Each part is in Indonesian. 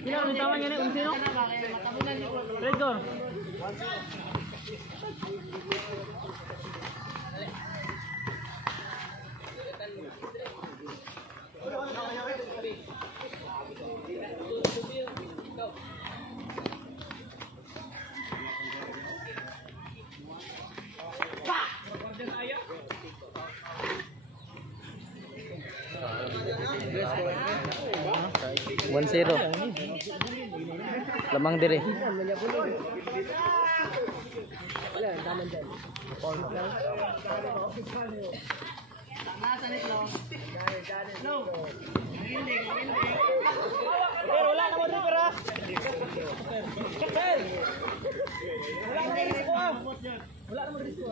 Sino ang tama niya ni Unsino? Redor. One zero. Lamang dire. Wala na mo dito ra. Wala na mo dito.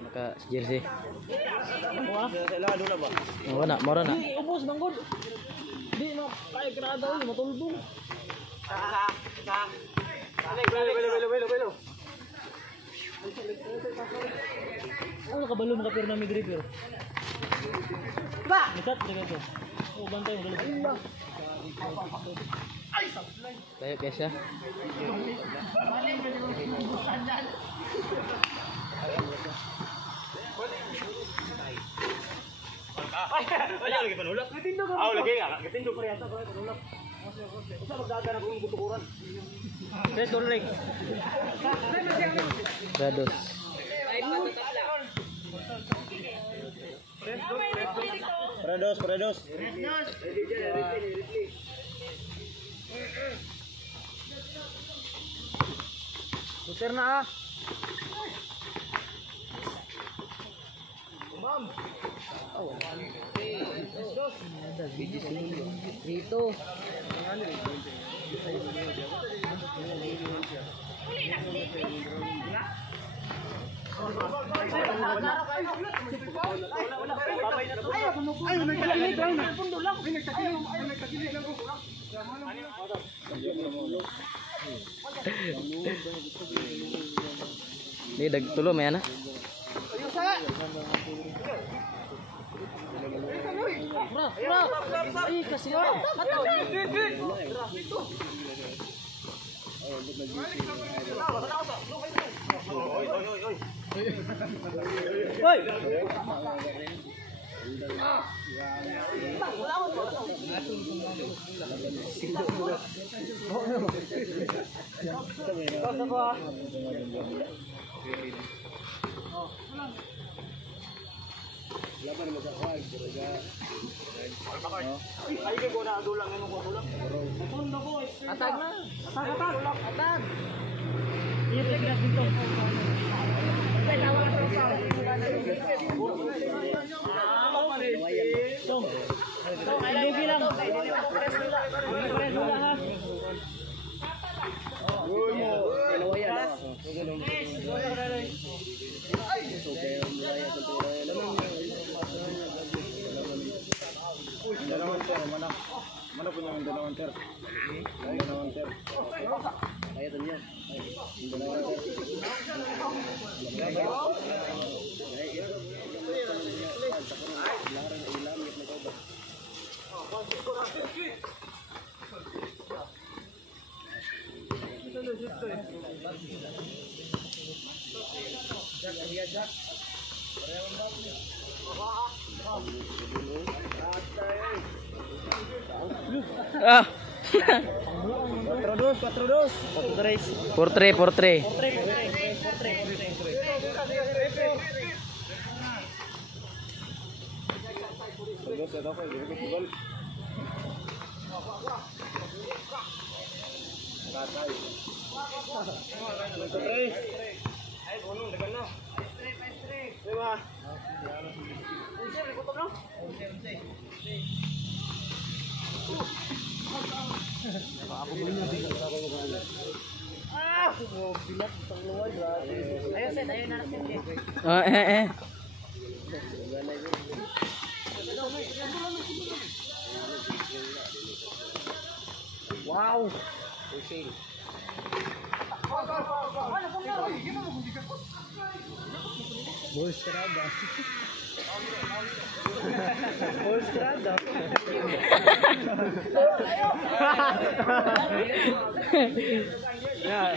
Naka jersey. Wala, mora na. Ubos manggod. Di na kay grado matulbong. Belo. Ano kabalo makapir na midri pero. Ba. Nikat daga to. Oh bantay mo dalo. Ay sablay. Tayo kesa. Wala lagi panulak. Gatindo ka. Ah, lagi nga. Gatindo pa yata para panulak. Usa magdagan ako ng butukuran. Tres doon leg. Grados. Predos. Puter na ah. Ma'am. Oh, ada video dito. Ini dagtulo may ana. Ay, kasi laban mo sa kuwan, ay ko na adulang ano ko kulang. Atag na. Atag. Iya pala dito. Lugi lang. Dalawan ter, mana punya yang dalawan ter? Dalawan ter. Kaya din yan. Dalawan ter. Ah. 4-2. Portre. Eh. Wow. Bolstrada. Ya.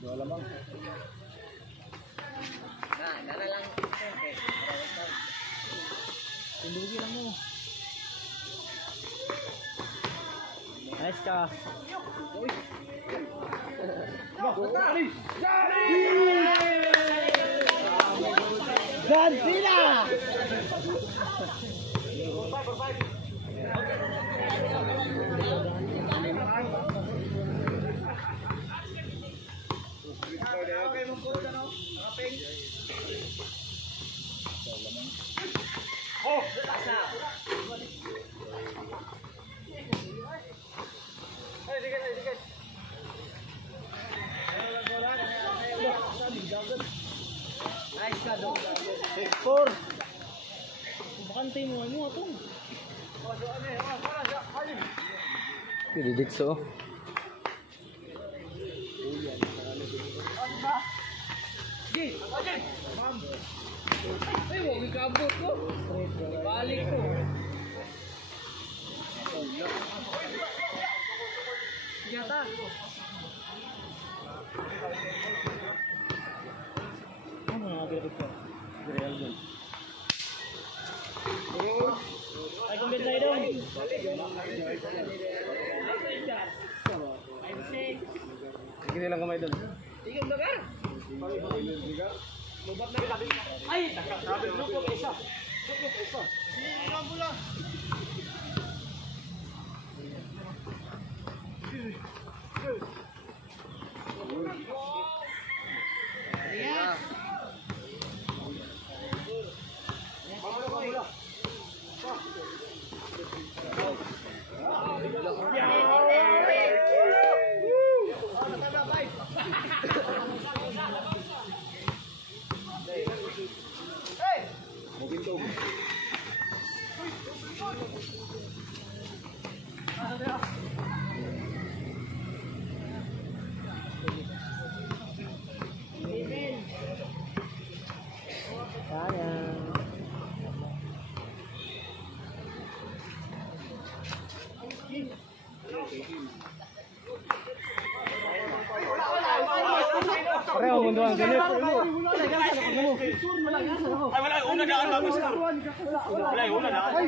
Dua lamang. Tindugi lang mo. Nice ka. John Cena! Nice ka dong. 6-4. Bakante mo ano ato? Didikso. Ay, mo gikabot ko. Balik ko. Yata. Ano nga gilapit ko? Real good. Ay, kung ganda ito. Sige lang kamay doon. Ikaw ba ka? Ay! Sabi mo ko isa. Sino ang bula? Yes! Pareho mo doon. Ganit. Ay, wala. una daan bagus. Wala, una daan.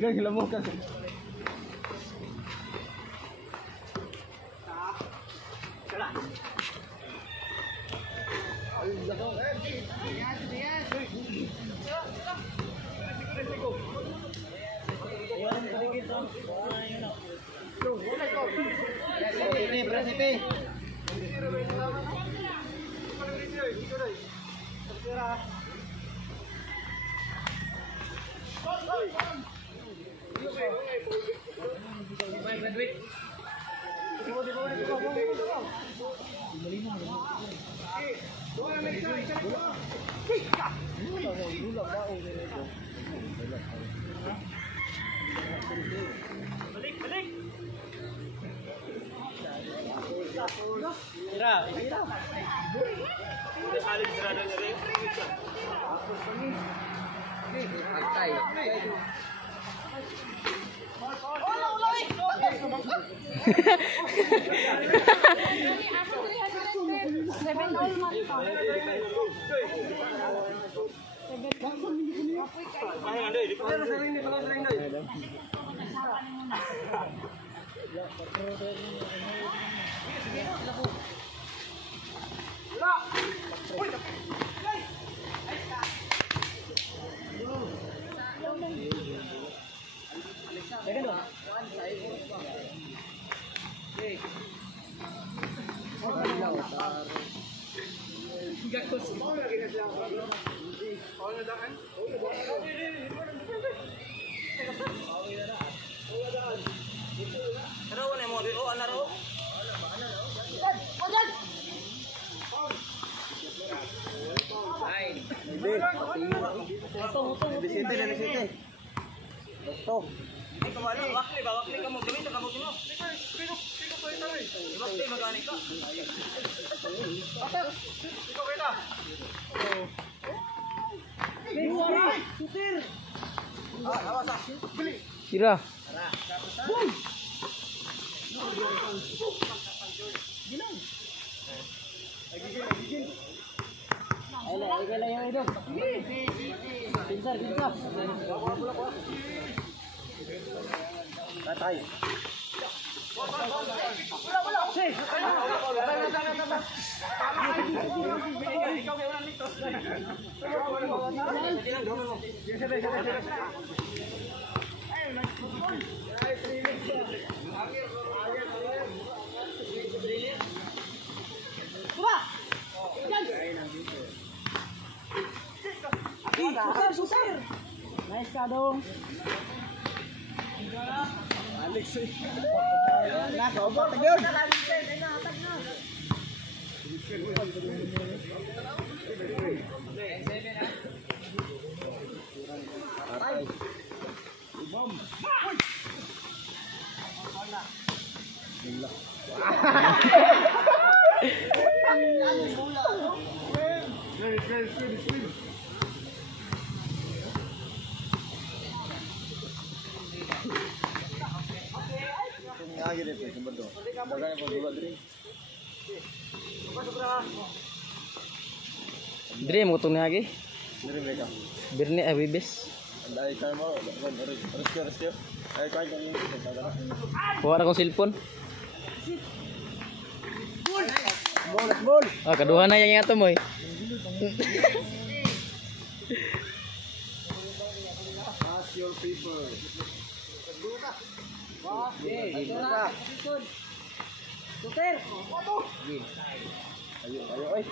Gak lamok ka. Kira. Nice ka dong. Alex. Nakaupat na yun. Dre mo tong lagi. Birni wibes. Dai kay mo, rescue. Ay kay kami. Kuha na kong cellphone. Bol. Ah, kaduha na yang ato mo eh. Ask your people. Super. Ayo, oi.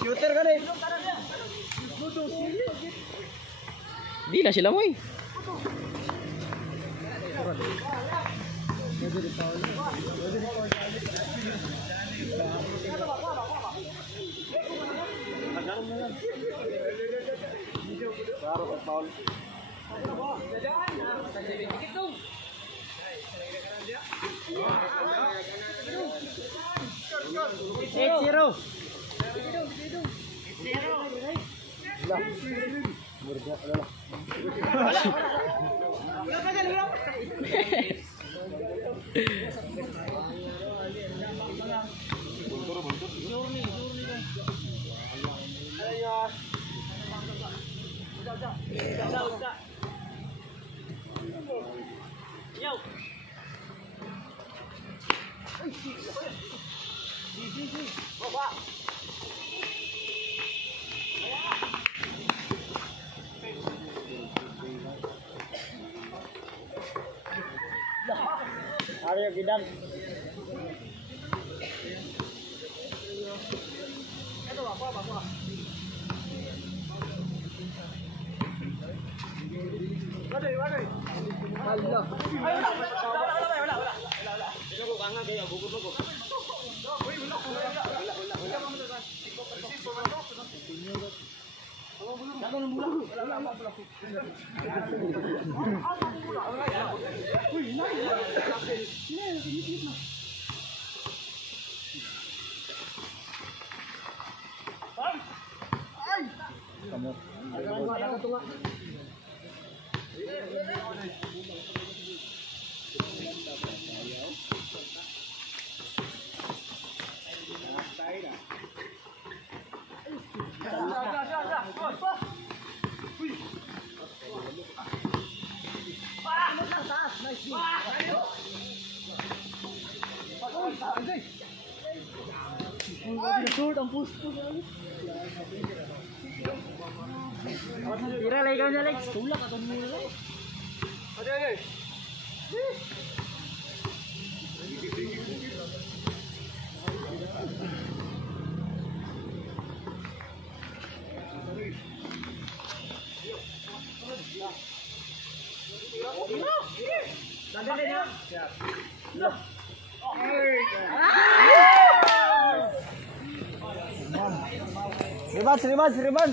Shooter ka rin. Di na sila mo eh. Claro, Paul. 8-0. Aryo Gidan. Tira lagi kau Alex. Tulak atau mulai. Ribas.